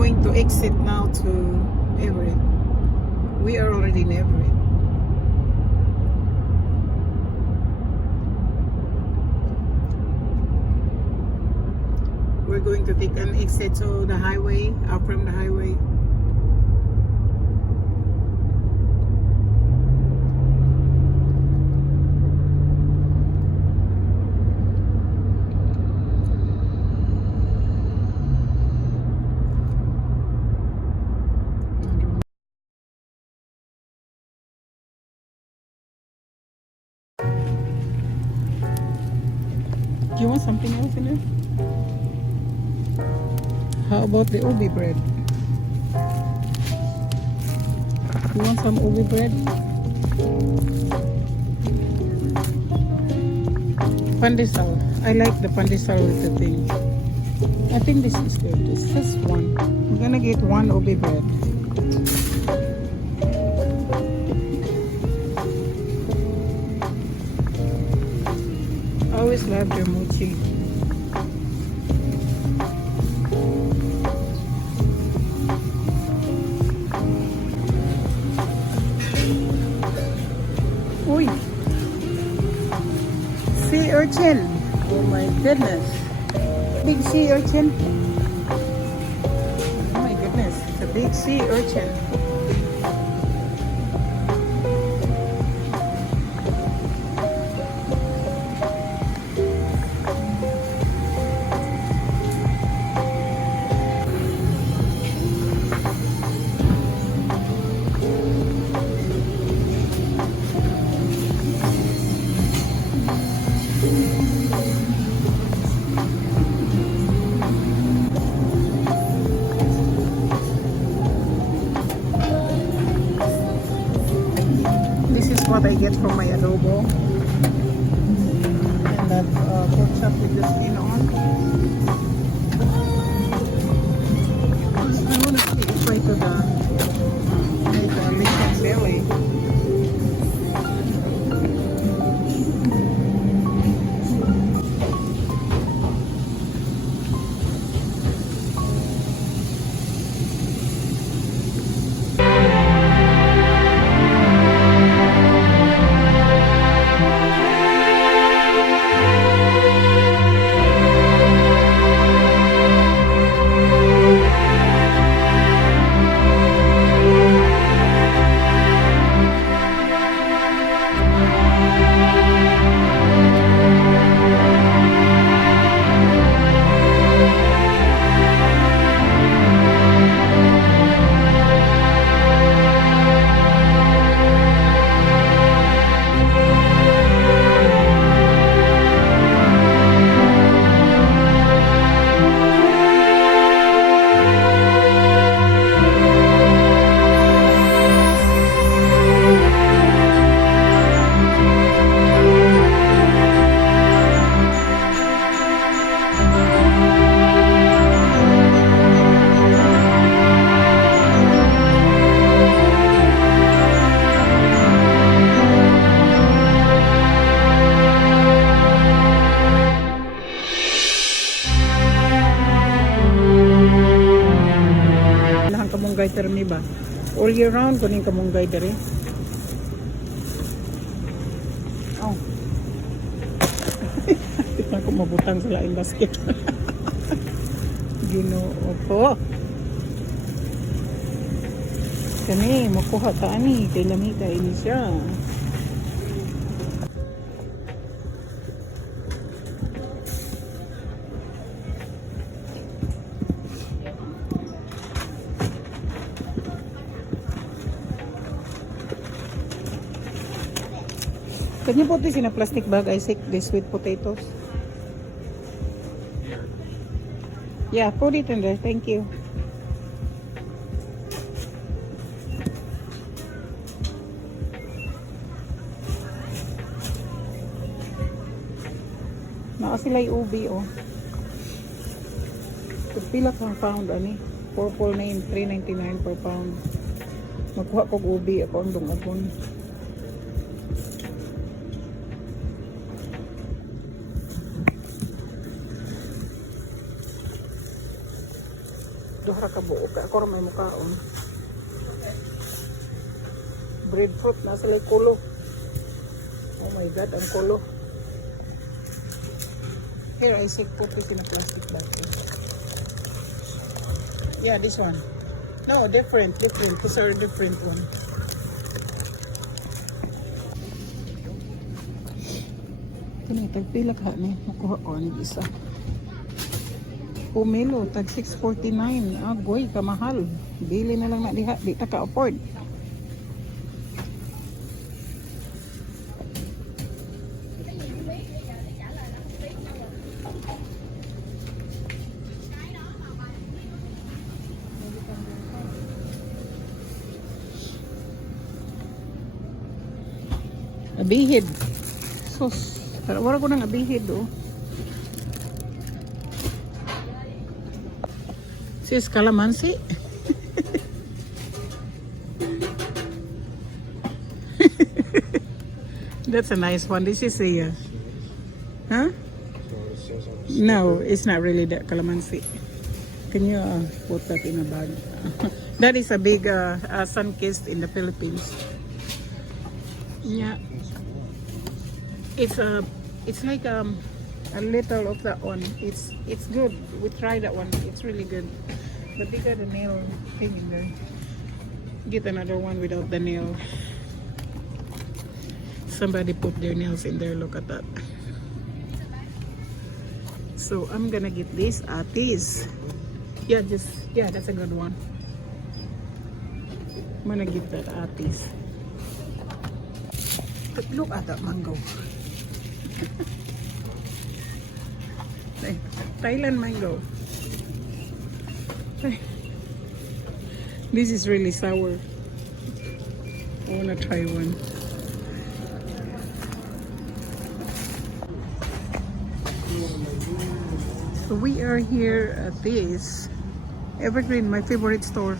going to exit now to Everett. We are already in Everett. We're going to take an exit to the highway, out from the highway. Do you want something else in there? How about the ubi bread? You want some ubi bread? Pandesal. I like the pandesal with the thing. I think this is good. It's just one. I'm gonna get one ubi bread. I always loved their mochi. Uy! Sea urchin! Oh my goodness! Big sea urchin! Oh my goodness! It's a big sea urchin! What I get from my adobo, and that pork chop with the skin on. I want to see if I could make a chicken belly. Kamunggay termi ba? All year round kuning kamunggay dere. Oh. Tingnan ko mabutang sa laing basket. Ginoo po. Kani makuha ta ani kay lamita ini siya. Can you put this in a plastic bag, Isaac? The sweet potatoes. Yeah, put it in there. Thank you. Naa sila yung ubi, oh. Pila kang pound, ani? Purple na yun, $3.99 per pound. Magkuha kong ubi, ako ang dungapon. Duha ka buok. Ako rin may mukhaon. Breadfruit. Nasa like kulo. Oh my God, ang kulo. Here, I see put this in a plastic bag. Yeah, this one. No, different. These are different one. Kani, tagpila ka ni. Makuha ko ni isa. Pumelo, tag 649. Agoy, kamahal. Bili na lang na diha. Di ta ka-afford. Abihid. Sus. Wala ko nang abihid, oh. Sis, kalamansi. That's a nice one. This is a... huh? No, it's not really that calamansi. Can you put that in a bag? That is a big sun-kissed in the Philippines. Yeah. It's like a little of that one. It's good. We tried that one. It's really good. But they got a nail thing in there. Get another one without the nail. Somebody put their nails in there. Look at that. So I'm gonna get this atis. Yeah, that's a good one. I'm gonna get that atis. But look at that mango. Thailand mango. This is really sour. I wanna try one. So we are here at this Evergreen, my favorite store.